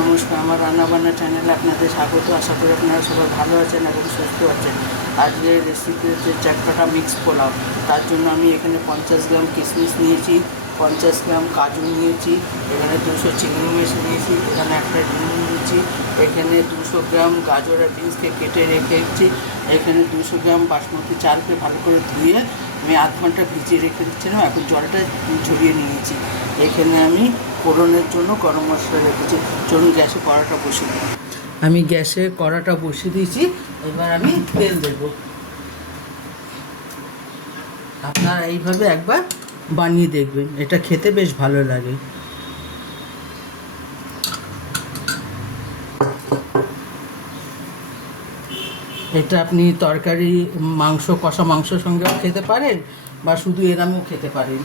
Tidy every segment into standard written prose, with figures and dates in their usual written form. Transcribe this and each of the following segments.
নমস্কার, আমার রান্নাবান্না চ্যানেলে আপনাদের স্বাগত। আশা করি আপনারা সবাই ভালো আছেন এবং সুস্থ আছেন। আজকের রেসিপি হচ্ছে চটপটা মিক্স পোলাও। তার জন্য আমি এখানে 50 গ্রাম কিশমিশ নিয়েছি, 50 গ্রাম কাজু নিয়েছি, এখানে 200 চিংড়ি মাছ নিয়েছি, এখানে একটা ডিম নিয়েছি, এখানে 200 গ্রাম গাজর আর বিনসকে কেটে রেখেছি, এখানে 200 গ্রাম বাসমতি চালকে ভালো করে ধুয়ে আমি আধ ঘন্টা ভিজিয়ে রেখে দিচ্ছিলাম। এখন জলটা ঝরিয়ে নিয়েছি। এখানে আমি ফোড়নের জন্য গরম মশলা রেখেছি। চলুন গ্যাসে কড়াটা বসিয়ে দিই। আমি গ্যাসে কড়াটা বসিয়ে দিয়েছি। এবার আমি তেল দেব। আপনারা এইভাবে একবার বানিয়ে দেখবেন, এটা খেতে বেশ ভালো লাগে। এটা আপনি তরকারি, মাংস, কষা মাংসর সঙ্গেও খেতে পারেন বা শুধু এরামও খেতে পারেন।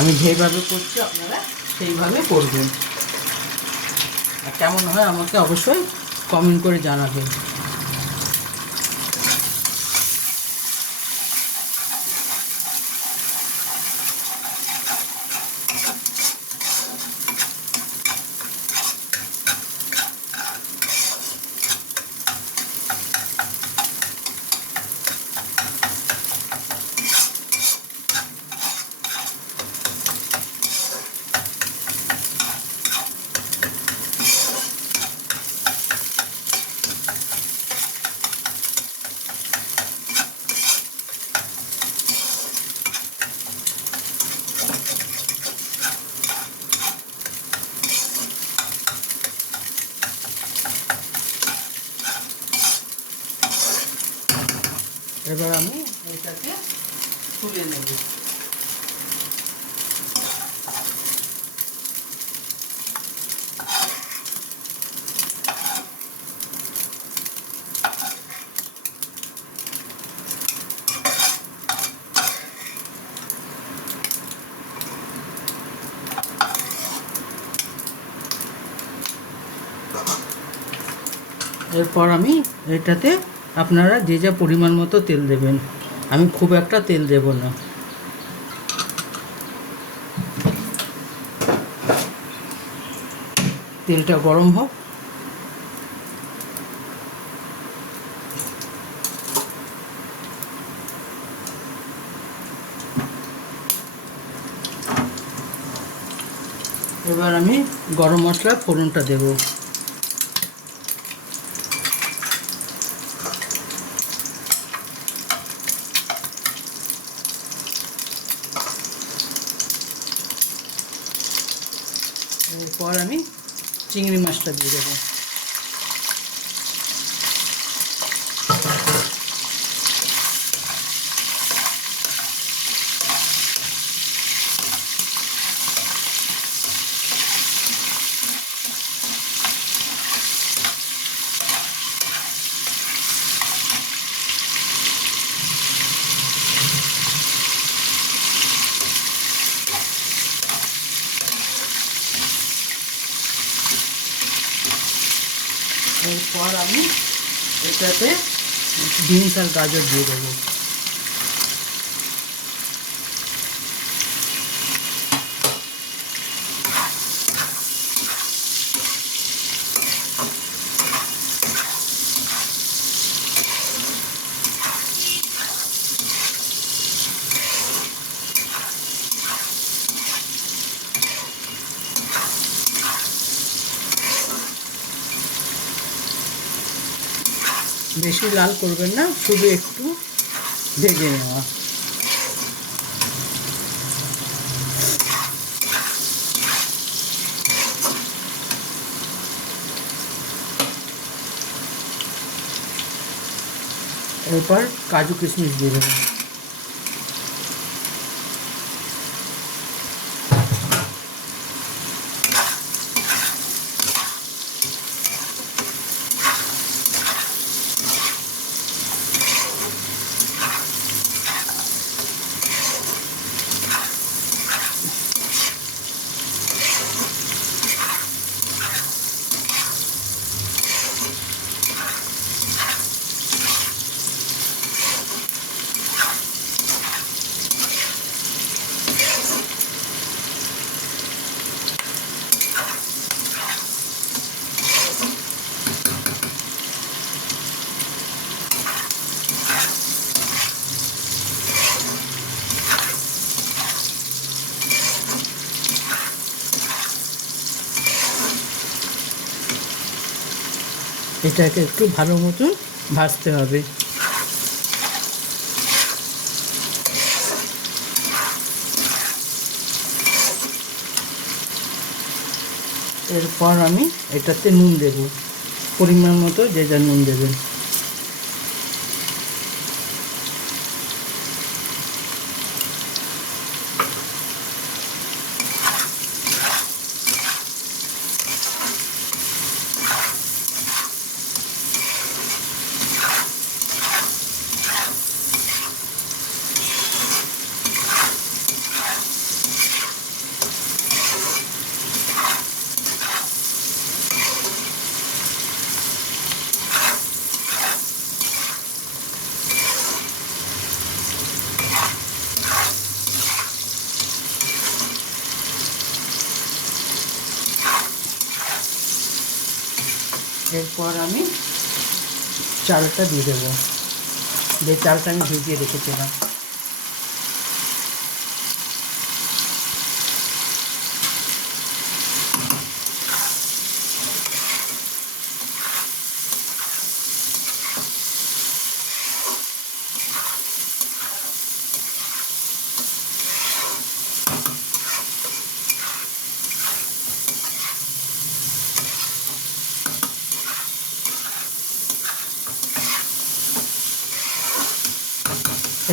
আমি যেভাবে করছি আপনারা সেইভাবে করবেন। আর কেমন হয় আমাকে অবশ্যই কমেন্ট করে জানাবেন। এবার আমি এটাকে তুলে নেব। এরপর আমি এটাতে আপনারা যে যা পরিমাণ মতো তেল দেবেন। আমি খুব একটা তেল দেব না। তেলটা গরম হোক। এবার আমি গরম মশলার ফোড়নটা দেব। এরপর আমি চিংড়ি মাছটা দিয়ে দেবো। এরপর আমি এটাতে বিনস আর গাজর দিয়ে দেবো। বেশি লাল করবেন না, শুধু একটু ভেজে নেওয়া। এরপর কাজু কিশমিশ দিয়ে দেবো। এটাকে একটু ভালো মতন ভাজতে হবে। এরপর আমি এটাতে নুন দেব, পরিমাণ মতো যে যা নুন দেবেন। এরপর আমি চালটা দিয়ে দেবো, যে চালটা আমি ভিজিয়ে রেখেছিলাম।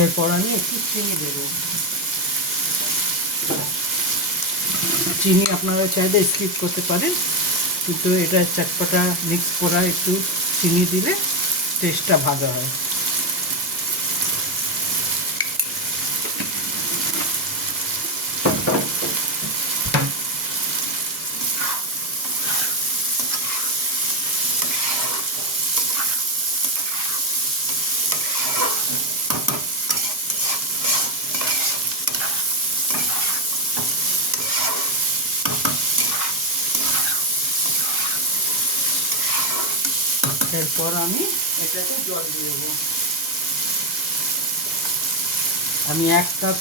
এরপর আমি একটু চিনি দেব। চিনি আপনারা চাইলে স্কিপ করতে পারেন, কিন্তু এটা চটপটা মিক্স করা, একটু চিনি দিলে টেস্টটা ভালো হয়। এরপর আমি এটাতে জল দিয়ে দেবো। আমি 1 কাপ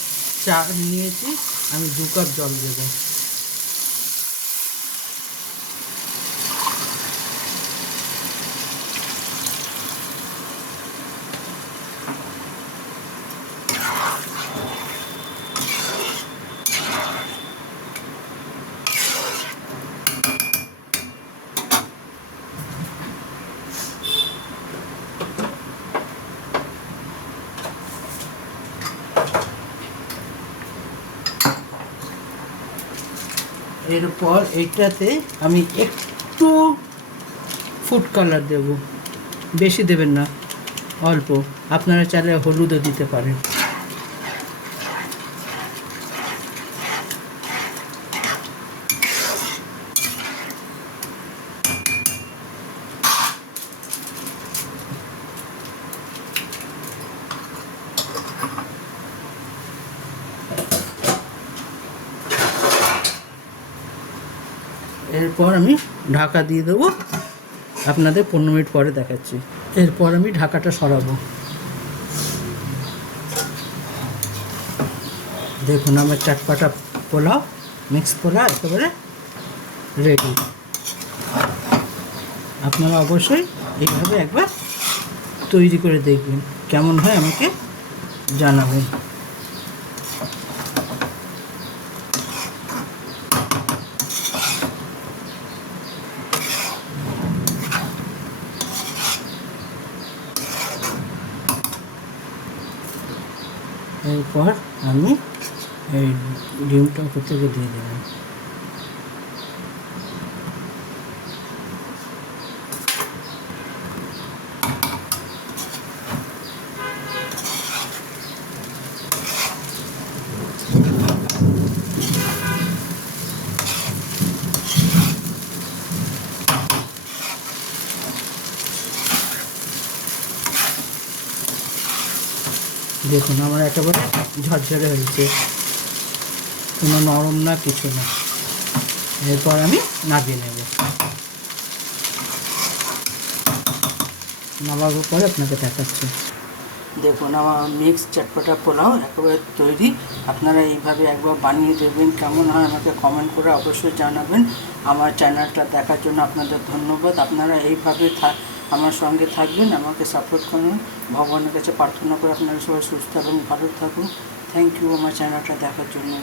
চা নিয়েছি, আমি 2 কাপ জল দেবো। এরপর এইটাতে আমি একটু ফুড কালার দেব, বেশি দেবেন না, অল্প। আপনারা চাইলে হলুদও দিতে পারেন। এরপর আমি ঢাকা দিয়ে দেবো, আপনাদের 15 মিনিট পরে দেখাচ্ছি। এরপর আমি ঢাকাটা সরাবো। দেখুন আমার চটপটা পোলাও, মিক্স পোলাও একেবারে রেডি। আপনারা অবশ্যই এইভাবে একবার তৈরি করে দেখবেন, কেমন হয় আমাকে জানাবেন। এরপর আমি এই ডিমটা উপর থেকে দিয়ে দেবো। দেখুন আমার একেবারে ঝরঝরে হয়েছে, কোনো নরম না, কিছু না। এরপর আমি নামিয়ে নেব। নামানোর পরে আপনাকে দেখাচ্ছি। দেখুন আমার মিক্স চটপটা পোলাও একেবারে তৈরি। আপনারা এইভাবে একবার বানিয়ে দেবেন, কেমন হয় আমাকে কমেন্ট করে অবশ্যই জানাবেন। আমার চ্যানেলটা দেখার জন্য আপনাদের ধন্যবাদ। আপনারা এইভাবে আমার সঙ্গে থাকবেন, আমাকে সাপোর্ট করুন। ভগবানের কাছে প্রার্থনা করে আপনারা সবাই সুস্থ এবং ভালো থাকুন। থ্যাংক ইউ আমার চ্যানেলটা দেখার জন্য।